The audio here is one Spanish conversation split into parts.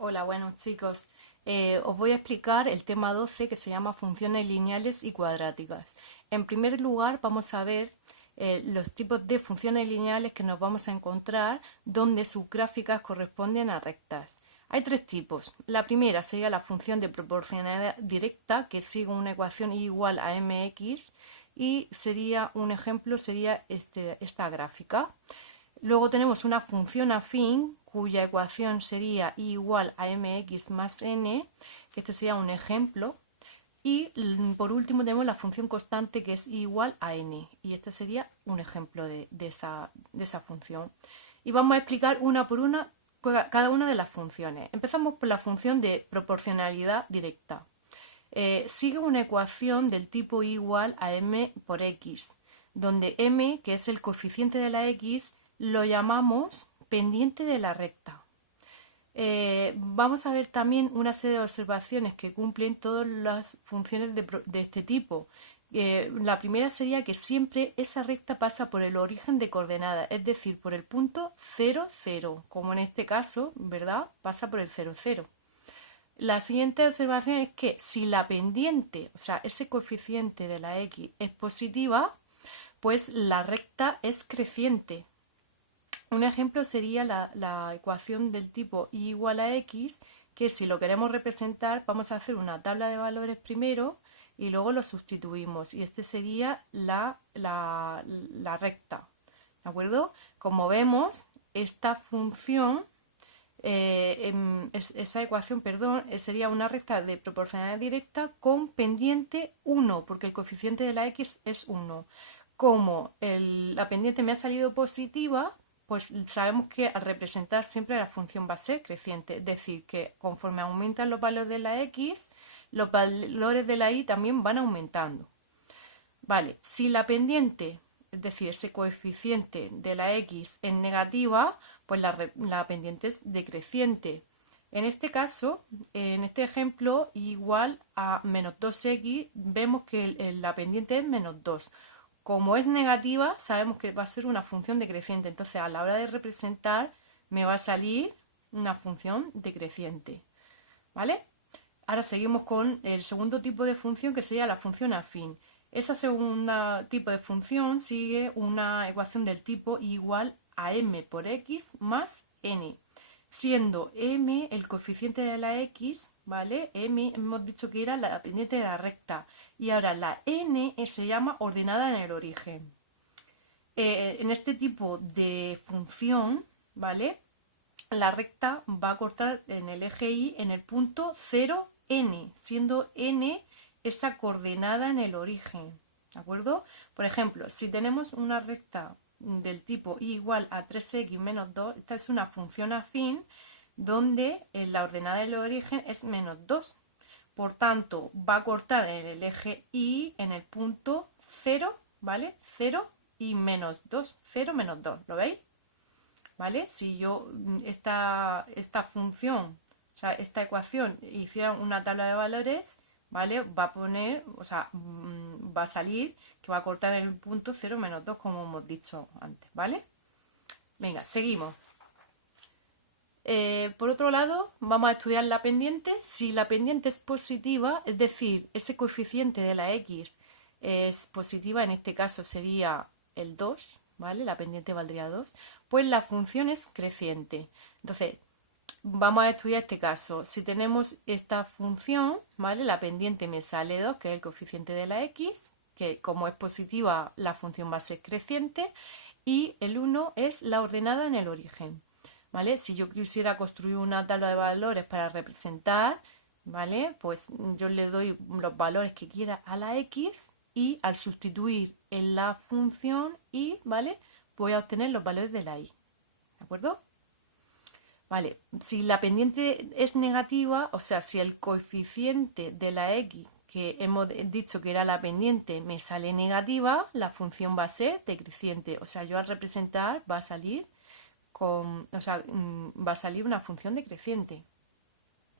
Hola, buenos chicos. Os voy a explicar el tema 12 que se llama funciones lineales y cuadráticas. En primer lugar, vamos a ver los tipos de funciones lineales que nos vamos a encontrar donde sus gráficas corresponden a rectas. Hay tres tipos. La primera sería la función de proporcionalidad directa que sigue una ecuación y igual a mx y sería un ejemplo sería esta gráfica. Luego tenemos una función afín cuya ecuación sería i igual a mx más n, que este sería un ejemplo. Y por último tenemos la función constante que es i igual a n, y este sería un ejemplo de esa función. Y vamos a explicar una por una cada una de las funciones. Empezamos por la función de proporcionalidad directa. Sigue una ecuación del tipo i igual a m por x, donde m, que es el coeficiente de la x, lo llamamos pendiente de la recta. Vamos a ver también una serie de observaciones que cumplen todas las funciones de este tipo. La primera sería que siempre esa recta pasa por el origen de coordenadas, es decir, por el punto 0, 0, como en este caso, ¿verdad? Pasa por el 0, 0. La siguiente observación es que si la pendiente, o sea, ese coeficiente de la x es positiva, pues la recta es creciente. Un ejemplo sería la ecuación del tipo y igual a x, que si lo queremos representar vamos a hacer una tabla de valores primero y luego lo sustituimos. Y este sería la recta. ¿De acuerdo? Como vemos, esta función esa ecuación, perdón, sería una recta de proporcionalidad directa con pendiente 1, porque el coeficiente de la x es 1. Como la pendiente me ha salido positiva, pues sabemos que al representar siempre la función va a ser creciente, es decir, que conforme aumentan los valores de la x, los valores de la y también van aumentando. Vale, si la pendiente, es decir, ese coeficiente de la x es negativa, pues la pendiente es decreciente. En este caso, en este ejemplo, igual a menos 2x, vemos que la pendiente es menos 2. Como es negativa, sabemos que va a ser una función decreciente. Entonces, a la hora de representar, me va a salir una función decreciente. ¿Vale? Ahora seguimos con el segundo tipo de función, que sería la función afín. Esa segunda tipo de función sigue una ecuación del tipo igual a m por x más n, siendo m el coeficiente de la x, ¿vale? M hemos dicho que era la pendiente de la recta, y ahora la n se llama ordenada en el origen. En este tipo de función, ¿vale? La recta va a cortar en el eje y en el punto 0, n, siendo n esa coordenada en el origen. ¿De acuerdo? Por ejemplo, si tenemos una recta del tipo y igual a 3x menos 2, esta es una función afín donde la ordenada del origen es menos 2. Por tanto, va a cortar en el eje y en el punto 0, ¿vale? 0 y menos 2, 0 menos 2, ¿lo veis? ¿Vale? Si yo esta función, o sea, esta ecuación hiciera una tabla de valores, ¿vale? Va a poner, o sea, va a salir que va a cortar en el punto 0 menos 2 como hemos dicho antes, ¿vale? Venga, seguimos. Por otro lado, vamos a estudiar la pendiente. Si la pendiente es positiva, es decir, ese coeficiente de la x es positiva, en este caso sería el 2, ¿vale? La pendiente valdría 2, pues la función es creciente. Entonces, vamos a estudiar este caso. Si tenemos esta función, ¿vale? La pendiente me sale 2, que es el coeficiente de la x, que como es positiva, la función va a ser creciente, y el 1 es la ordenada en el origen. ¿Vale? Si yo quisiera construir una tabla de valores para representar, ¿vale? Pues yo le doy los valores que quiera a la x y al sustituir en la función y, ¿vale? Voy a obtener los valores de la y. ¿De acuerdo? Vale, si la pendiente es negativa, o sea, si el coeficiente de la x que hemos dicho que era la pendiente me sale negativa, la función va a ser decreciente. O sea, yo al representar va a salir va a salir una función decreciente,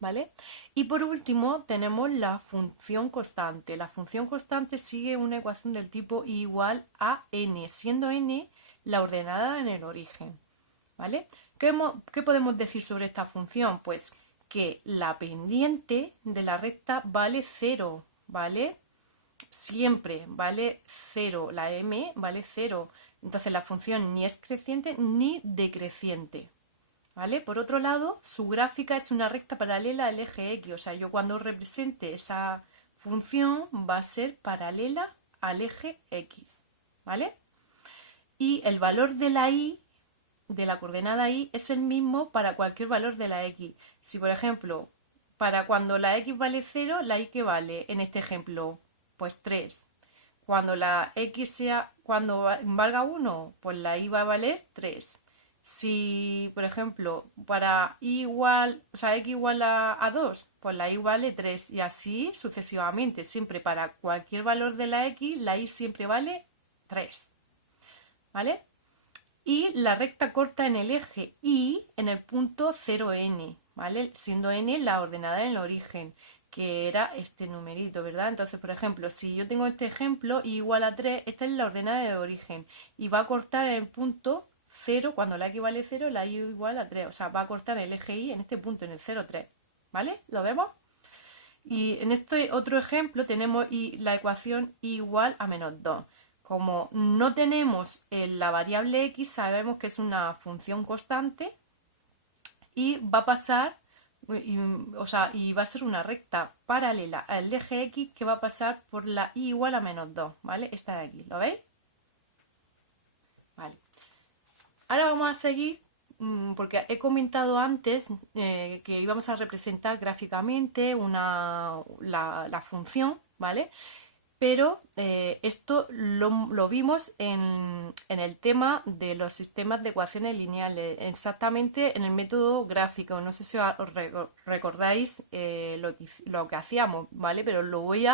¿vale? Y por último tenemos la función constante. La función constante sigue una ecuación del tipo i igual a n, siendo n la ordenada en el origen, ¿vale? ¿Qué podemos decir sobre esta función? Pues que la pendiente de la recta vale 0, ¿vale? Siempre vale 0, la m vale 0. Entonces la función ni es creciente ni decreciente, ¿vale? Por otro lado, su gráfica es una recta paralela al eje X, o sea, yo cuando represente esa función va a ser paralela al eje X, ¿vale? Y el valor de la y, de la coordenada y, es el mismo para cualquier valor de la x. Si, por ejemplo, para cuando la x vale 0, la y que vale, en este ejemplo, pues 3. Cuando la x sea, cuando valga 1, pues la y va a valer 3. Si, por ejemplo, para y igual, o sea, x igual a 2, pues la y vale 3. Y así sucesivamente. Siempre para cualquier valor de la x, la y siempre vale 3. ¿Vale? Y la recta corta en el eje y en el punto 0n, ¿vale? Siendo n la ordenada en el origen, que era este numerito, ¿verdad? Entonces, por ejemplo, si yo tengo este ejemplo, y igual a 3, esta es la ordenada de origen, y va a cortar en el punto 0, cuando la x vale 0, la y igual a 3, o sea, va a cortar el eje y en este punto, en el 0, 3, ¿vale? ¿Lo vemos? Y en este otro ejemplo tenemos la ecuación y igual a menos 2. Como no tenemos la variable x, sabemos que es una función constante y va a pasar, y va a ser una recta paralela al eje x que va a pasar por la y igual a menos 2, ¿vale? Esta de aquí, ¿lo veis? Vale. Ahora vamos a seguir, porque he comentado antes que íbamos a representar gráficamente la función, ¿vale? Pero esto lo vimos en el tema de los sistemas de ecuaciones lineales, exactamente en el método gráfico. No sé si os recordáis lo que hacíamos, ¿vale? Pero lo voy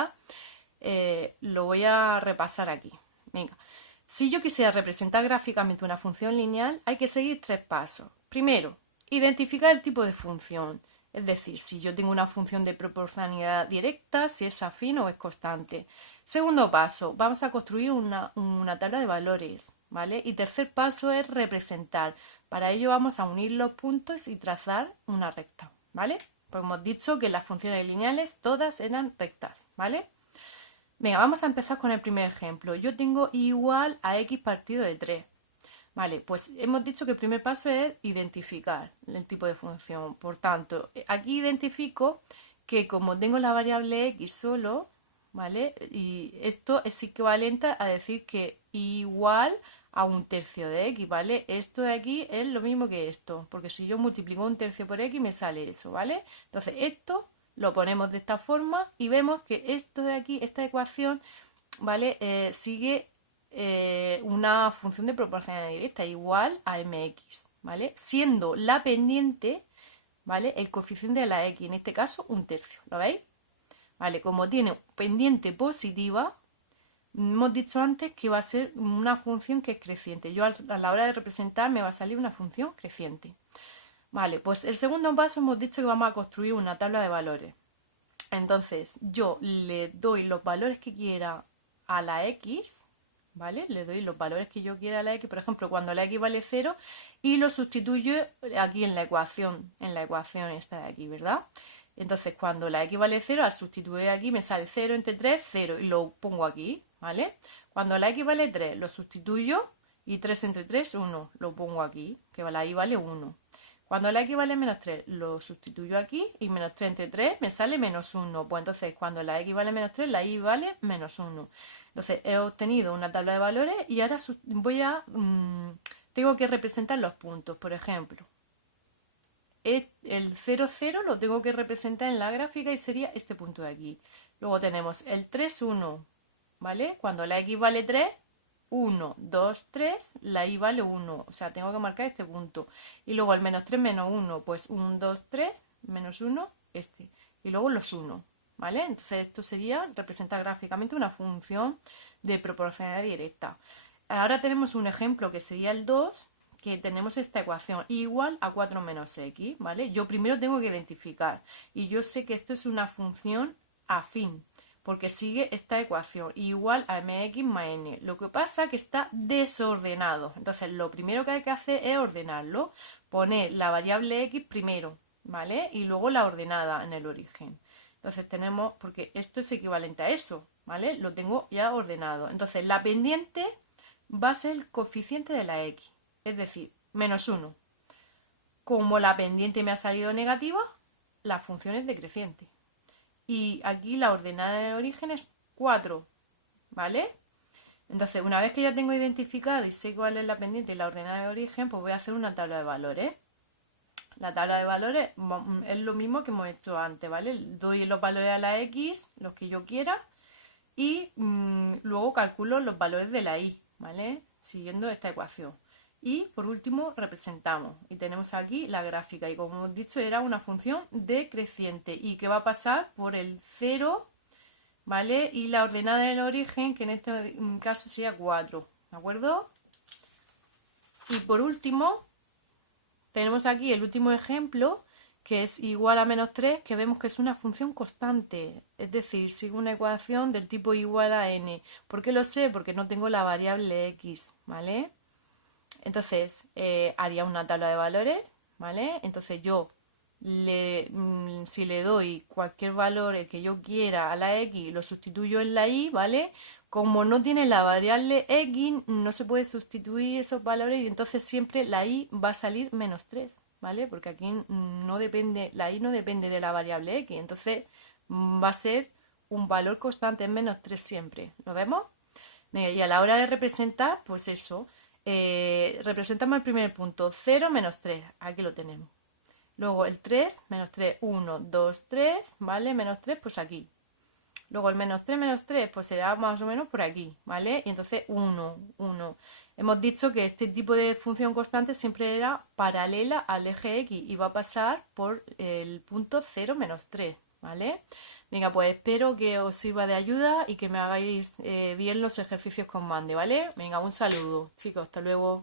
a repasar aquí. Venga. Si yo quisiera representar gráficamente una función lineal, hay que seguir 3 pasos. Primero, identificar el tipo de función. Es decir, si yo tengo una función de proporcionalidad directa, si es afín o es constante. Segundo paso, vamos a construir una tabla de valores, ¿vale? Y tercer paso es representar. Para ello vamos a unir los puntos y trazar una recta, ¿vale? Pues hemos dicho que las funciones lineales todas eran rectas, ¿vale? Venga, vamos a empezar con el primer ejemplo. Yo tengo y igual a x partido de 3. Vale, pues hemos dicho que el primer paso es identificar el tipo de función. Por tanto, aquí identifico que como tengo la variable x solo, ¿vale? Y esto es equivalente a decir que igual a 1/3 de x, ¿vale? Esto de aquí es lo mismo que esto, porque si yo multiplico 1/3 por x me sale eso, ¿vale? Entonces esto lo ponemos de esta forma y vemos que esto de aquí, esta ecuación, ¿vale? Sigue una función de proporcionalidad directa igual a mx, ¿vale? Siendo la pendiente, ¿vale? El coeficiente de la x, en este caso 1/3, ¿lo veis? Vale, como tiene pendiente positiva, hemos dicho antes que va a ser una función que es creciente. Yo a la hora de representar me va a salir una función creciente. Vale, pues el segundo paso hemos dicho que vamos a construir una tabla de valores. Entonces yo le doy los valores que quiera a la x, ¿vale? Le doy los valores que yo quiera a la x, por ejemplo, cuando la x vale 0, y lo sustituyo aquí en la ecuación esta de aquí, ¿verdad? Entonces, cuando la x vale 0, al sustituir aquí me sale 0 entre 3, 0, y lo pongo aquí, ¿vale? Cuando la x vale 3, lo sustituyo, y 3 entre 3, 1, lo pongo aquí, que la y vale 1. Cuando la x vale menos 3, lo sustituyo aquí, y menos 3 entre 3 me sale menos 1. Pues entonces, cuando la x vale menos 3, la y vale menos 1. Entonces, he obtenido una tabla de valores y ahora tengo que representar los puntos. Por ejemplo, el 0, 0 lo tengo que representar en la gráfica y sería este punto de aquí. Luego tenemos el 3, 1, ¿vale? Cuando la x vale 3, 1, 2, 3, la y vale 1. O sea, tengo que marcar este punto. Y luego el menos 3 menos 1, pues 1, 2, 3, menos 1, este. Y luego los 1, ¿vale? Entonces esto sería representar gráficamente una función de proporcionalidad directa. Ahora tenemos un ejemplo que sería el 2, que tenemos esta ecuación igual a 4 menos x, ¿vale? Yo primero tengo que identificar y yo sé que esto es una función afín porque sigue esta ecuación igual a mx más n. Lo que pasa es que está desordenado, entonces lo primero que hay que hacer es ordenarlo, poner la variable x primero, ¿vale? Y luego la ordenada en el origen. Entonces tenemos, porque esto es equivalente a eso, ¿vale? Lo tengo ya ordenado. Entonces la pendiente va a ser el coeficiente de la x, es decir, -1. Como la pendiente me ha salido negativa, la función es decreciente. Y aquí la ordenada del origen es 4, ¿vale? Entonces, una vez que ya tengo identificado y sé cuál es la pendiente y la ordenada de origen, pues voy a hacer una tabla de valores. La tabla de valores es lo mismo que hemos hecho antes, ¿vale? Doy los valores a la x, los que yo quiera, y luego calculo los valores de la y, ¿vale? Siguiendo esta ecuación. Y por último representamos y tenemos aquí la gráfica y como hemos dicho era una función decreciente y que va a pasar por el 0, ¿vale? Y la ordenada del origen, que en este caso sería 4, ¿de acuerdo? Y por último, tenemos aquí el último ejemplo, que es igual a -3, que vemos que es una función constante. Es decir, sigo una ecuación del tipo igual a n. ¿Por qué lo sé? Porque no tengo la variable x, ¿vale? Entonces, haría una tabla de valores, ¿vale? Entonces yo si le doy cualquier valor el que yo quiera a la x, lo sustituyo en la y, ¿vale? Como no tiene la variable x, no se puede sustituir esos valores y entonces siempre la y va a salir -3, ¿vale? Porque aquí no depende, la y no depende de la variable x, entonces va a ser un valor constante, es -3 siempre. ¿Lo vemos? Y a la hora de representar, pues eso, representamos el primer punto, 0, -3, aquí lo tenemos. Luego el 3, -3, 1, 2, 3, ¿vale? -3, pues aquí. Luego el -3, -3, pues será más o menos por aquí, ¿vale? Y entonces 1, 1. Hemos dicho que este tipo de función constante siempre era paralela al eje X y va a pasar por el punto 0, -3, ¿vale? Venga, pues espero que os sirva de ayuda y que me hagáis bien los ejercicios con Mande, ¿vale? Venga, un saludo, chicos, hasta luego.